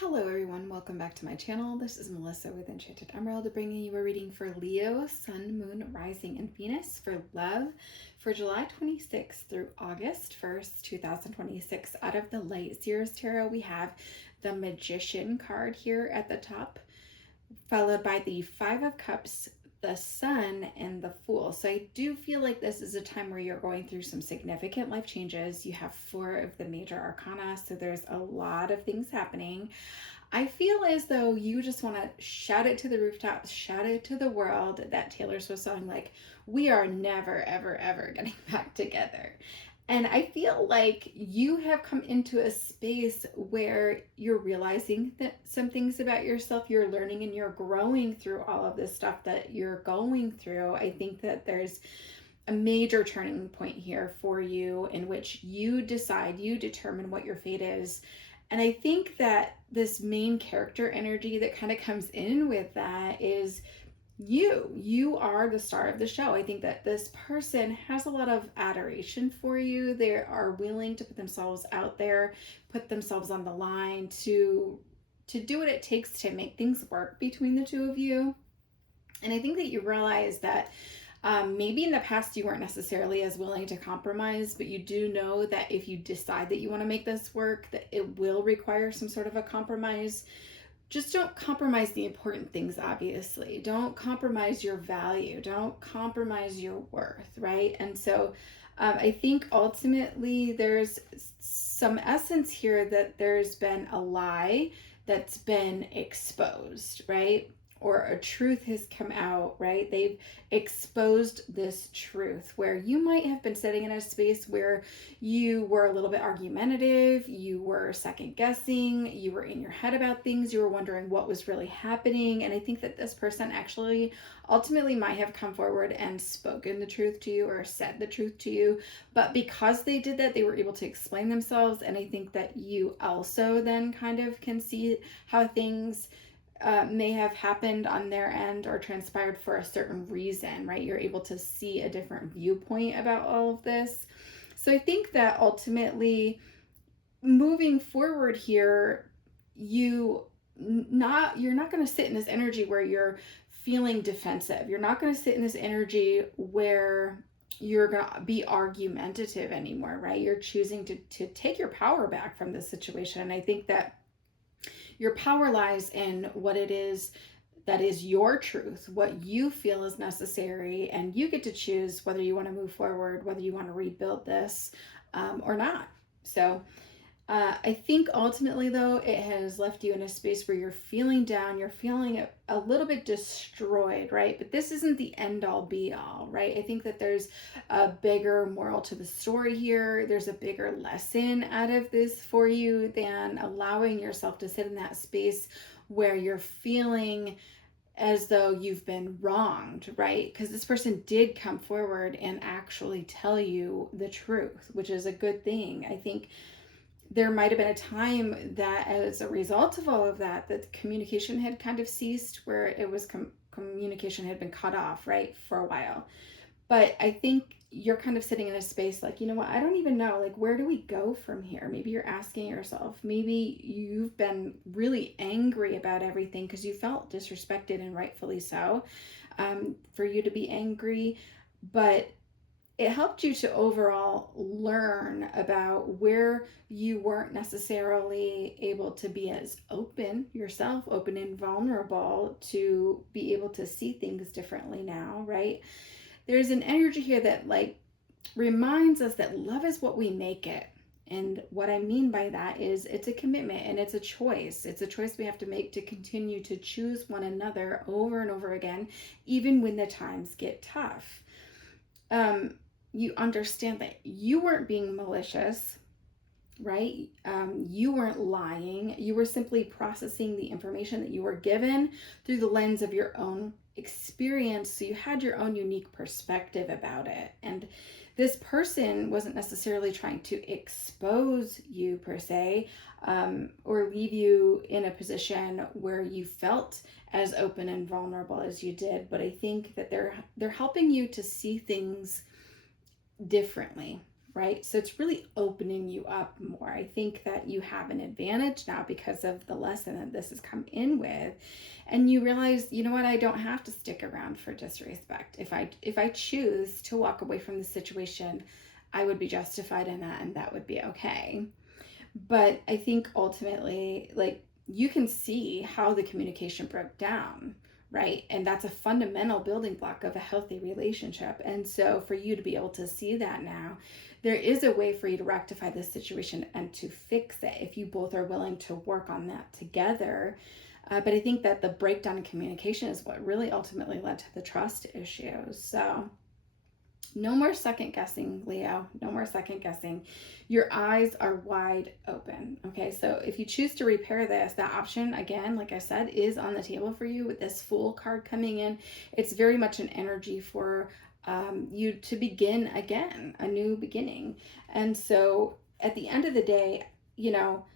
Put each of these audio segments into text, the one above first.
Hello everyone, welcome back to my channel. This is Melissa with Enchanted Emerald, bringing you a reading for Leo, Sun, Moon, Rising, and Venus for love for July 26th through August 1st, 2026. Out of the Light Seers Tarot, we have the Magician card here at the top, followed by the Five of Cups, the Sun, and the Fool. So I do feel like this is a time where you're going through some significant life changes. You have four of the major arcana, so there's a lot of things happening. I feel as though you just want to shout it to the rooftops, shout it to the world, that Taylor Swift song, like, we are never, ever, ever getting back together. And I feel like you have come into a space where you're realizing that some things about yourself, you're learning and you're growing through all of this stuff that you're going through. I think that there's a major turning point here for you in which you decide, you determine what your fate is. And I think that this main character energy that kind of comes in with that is you are the star of the show. I think that this person has a lot of adoration for you. They are willing to put themselves out there, put themselves on the line to do what it takes to make things work between the two of you. And I think that you realize that maybe in the past you weren't necessarily as willing to compromise, but you do know that if you decide that you want to make this work, that it will require some sort of a compromise. Just don't compromise the important things, obviously. Don't compromise your value. Don't compromise your worth, right? And so I think ultimately there's some essence here that there's been a lie that's been exposed, right? Or a truth has come out, right? They've exposed this truth where you might have been sitting in a space where you were a little bit argumentative, you were second guessing, you were in your head about things, you were wondering what was really happening. And I think that this person actually ultimately might have come forward and spoken the truth to you or said the truth to you. But because they did that, they were able to explain themselves. And I think that you also then kind of can see how things may have happened on their end or transpired for a certain reason, right? You're able to see a different viewpoint about all of this. So I think that ultimately moving forward here, you're not going to sit in this energy where you're feeling defensive. You're not going to sit in this energy where you're going to be argumentative anymore, right? You're choosing to take your power back from this situation. And I think that your power lies in what it is that is your truth, what you feel is necessary, and you get to choose whether you want to move forward, whether you want to rebuild this or not. So I think ultimately, though, it has left you in a space where you're feeling down, you're feeling a little bit destroyed, right? But this isn't the end all be all, right? I think that there's a bigger moral to the story here. There's a bigger lesson out of this for you than allowing yourself to sit in that space where you're feeling as though you've been wronged, right? Because this person did come forward and actually tell you the truth, which is a good thing. I think there might have been a time that as a result of all of that, that communication had kind of ceased, where it was communication had been cut off, right, for a while. But I think you're kind of sitting in a space like, you know what, I don't even know, like, where do we go from here? Maybe you're asking yourself, maybe you've been really angry about everything because you felt disrespected, and rightfully so, for you to be angry. But it helped you to overall learn about where you weren't necessarily able to be as open yourself, open and vulnerable, to be able to see things differently now, right? There's an energy here that like reminds us that love is what we make it. And what I mean by that is it's a commitment and it's a choice. It's a choice we have to make to continue to choose one another over and over again, even when the times get tough. You understand that you weren't being malicious, right? You weren't lying. You were simply processing the information that you were given through the lens of your own experience. So you had your own unique perspective about it. And this person wasn't necessarily trying to expose you per se, or leave you in a position where you felt as open and vulnerable as you did. But I think that they're helping you to see things differently, right? So it's really opening you up more. I think that you have an advantage now because of the lesson that this has come in with. And you realize, you know what, I don't have to stick around for disrespect. If I choose to walk away from the situation, I would be justified in that, and that would be okay. But I think ultimately, like, you can see how the communication broke down, right? And that's a fundamental building block of a healthy relationship. And so for you to be able to see that now, there is a way for you to rectify this situation and to fix it if you both are willing to work on that together. But I think that the breakdown in communication is what really ultimately led to the trust issues. So no more second guessing, Leo. No more second guessing. Your eyes are wide open. Okay, so if you choose to repair this, that option, again, like I said, is on the table for you with this Fool card coming in. It's very much an energy for you to begin again, a new beginning. And so at the end of the day, you know,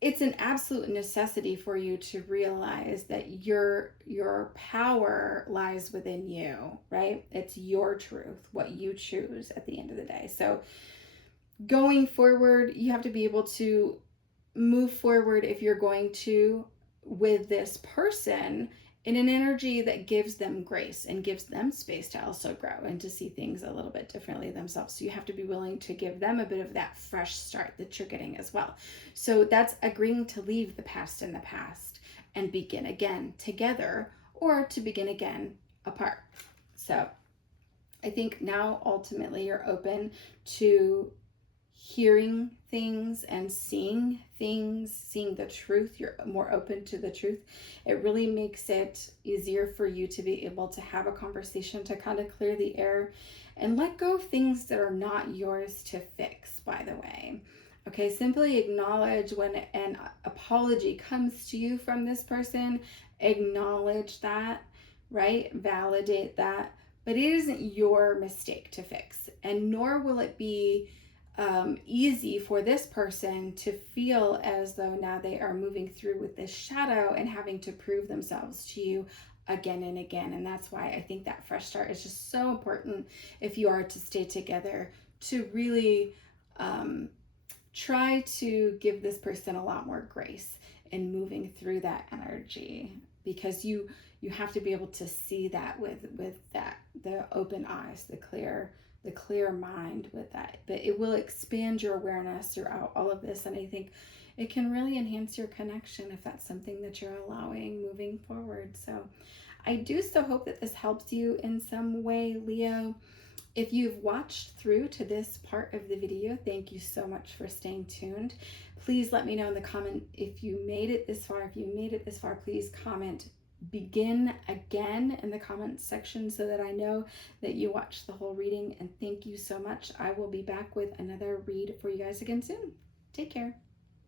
it's an absolute necessity for you to realize that your power lies within you, right? It's your truth, what you choose at the end of the day. So going forward, you have to be able to move forward if you're going to with this person in an energy that gives them grace and gives them space to also grow and to see things a little bit differently themselves. So you have to be willing to give them a bit of that fresh start that you're getting as well. So that's agreeing to leave the past in the past and begin again together, or to begin again apart. So I think now ultimately you're open to hearing things and seeing things, seeing the truth. You're more open to the truth. It really makes it easier for you to be able to have a conversation to kind of clear the air and let go of things that are not yours to fix, by the way. Okay, simply acknowledge when an apology comes to you from this person. Acknowledge that, right? Validate that. But it isn't your mistake to fix, and nor will it be easy for this person to feel as though now they are moving through with this shadow and having to prove themselves to you again and again. And that's why I think that fresh start is just so important if you are to stay together, to really try to give this person a lot more grace in moving through that energy, because you have to be able to see that with that, the open eyes, the clear mind with that. But it will expand your awareness throughout all of this, and I think it can really enhance your connection if that's something that you're allowing moving forward. So I do so hope that this helps you in some way, Leo. If you've watched through to this part of the video, thank you so much for staying tuned. Please let me know in the comment if you made it this far. If you made it this far, please comment begin again in the comments section so that I know that you watched the whole reading. And thank you so much. I will be back with another read for you guys again soon. Take care.